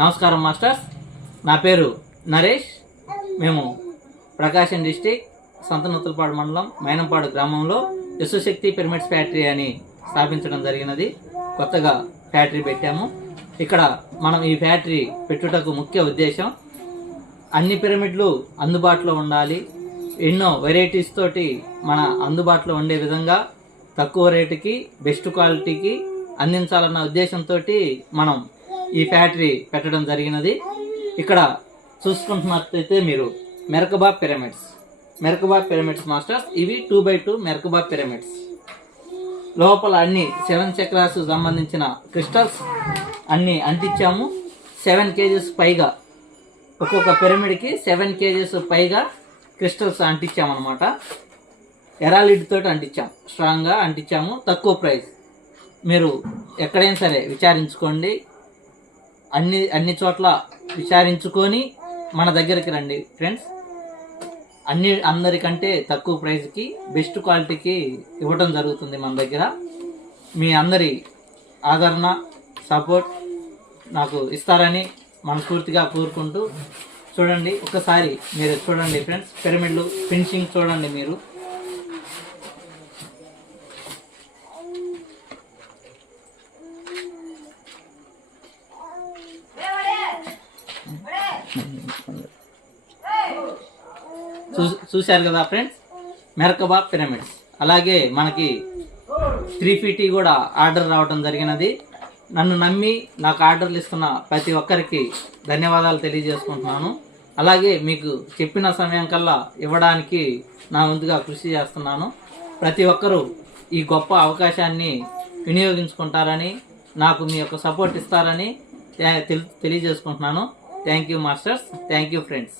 నమస్కారం మాస్టర్స్, నా పేరు నరేష్. మేము ప్రకాశం డిస్టిక్ సంతనూతలపాడు మండలం మైనంపాడు గ్రామంలో యశుశక్తి పిరమిడ్స్ ఫ్యాక్టరీ అని స్థాపించడం జరిగినది. కొత్తగా ఫ్యాక్టరీ పెట్టాము. ఇక్కడ మనం ఈ ఫ్యాక్టరీ పెట్టుటకు ముఖ్య ఉద్దేశం అన్ని పిరమిడ్లు అందుబాటులో ఉండాలి, ఎన్నో వెరైటీస్ తోటి మన అందుబాటులో ఉండే విధంగా తక్కువ రేటుకి బెస్ట్ క్వాలిటీకి అందించాలన్న ఉద్దేశంతో మనం ఈ ఫ్యాక్టరీ పెట్టడం జరిగినది. ఇక్కడ చూసుకుంటున్నట్లయితే మీరు మెరకబా పిరమిడ్స్ మాస్టర్స్, ఇవి 2x2 మెరకబా పిరమిడ్స్. లోపల అన్ని 7 చక్రాస్ సంబంధించిన క్రిస్టల్స్ అన్ని అంటించాము. 7 kgs పైగా, ఒక్కొక్క పిరమిడ్కి 7 kgs పైగా క్రిస్టల్స్ అంటించామన్నమాట. ఎరాలిడ్ తోటి అంటించాము, స్ట్రాంగ్గా అంటించాము. తక్కువ ప్రైస్. మీరు ఎక్కడైనా సరే విచారించుకోండి, అన్ని చోట్ల విచారించుకొని మన దగ్గరికి రండి ఫ్రెండ్స్. అందరికంటే తక్కువ ప్రైస్కి బెస్ట్ క్వాలిటీకి ఇవ్వటం జరుగుతుంది మన దగ్గర. మీ అందరి ఆదరణ సపోర్ట్ నాకు ఇస్తారని మనస్ఫూర్తిగా కోరుకుంటూ, చూడండి ఒకసారి మీరు చూడండి ఫ్రెండ్స్, పిరమిడ్లు ఫినిషింగ్ చూడండి మీరు. చూశారు కదా ఫ్రెండ్స్, మెరకబా పిరమిడ్స్. అలాగే మనకి 350 కూడా ఆర్డర్ రావడం జరిగినది. నన్ను నమ్మి నాకు ఆర్డర్లు ఇస్తున్న ప్రతి ఒక్కరికి ధన్యవాదాలు తెలియజేసుకుంటున్నాను. అలాగే మీకు చెప్పిన సమయం కల్లా ఇవ్వడానికి నా వంతుగా కృషి చేస్తున్నాను. ప్రతి ఒక్కరూ ఈ గొప్ప అవకాశాన్ని వినియోగించుకుంటారని, నాకు మీ యొక్క సపోర్ట్ ఇస్తారని తెలియజేసుకుంటున్నాను. Thank you masters, thank you friends.